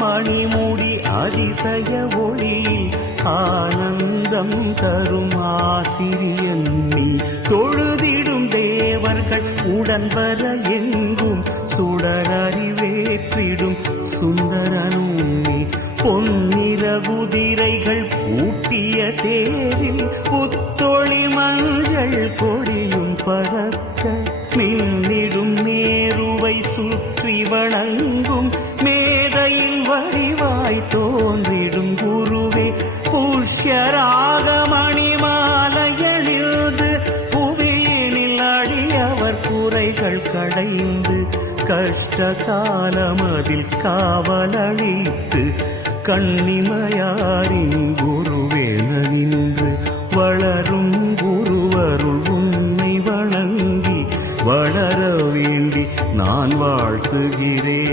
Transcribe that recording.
மணிமுடி அதிசய ஒளியில் ஆனந்தம் தரும் ஆசிரியன் நீ. தொழுதிடும் தேவர்கள் உடன்பர எங்கும் சுடரறிவேற்றிடும் சுந்தரனும் நீ. பொன்னிற குதிரைகள் பூட்டிய தேரில் புத்தொளி மஞ்சள் கொடியும் பறக்க மின்னிடும் மேருவை சுற்றி வணங்கும் மேதையின் வடிவாய் தோன்றிடும் குருவே. புஷ்யராக மணிமாலையணிந்து புவியினில் அடியவர் குறைகள் கடைந்து கஷ்ட காலமதில் காவலளித்து கண்ணிமையாரின் குருவேன நின்று வளரும் குருவருள் உன்னை வணங்கி வளர வேண்டி நான் வாழ்த்துகிறேன்.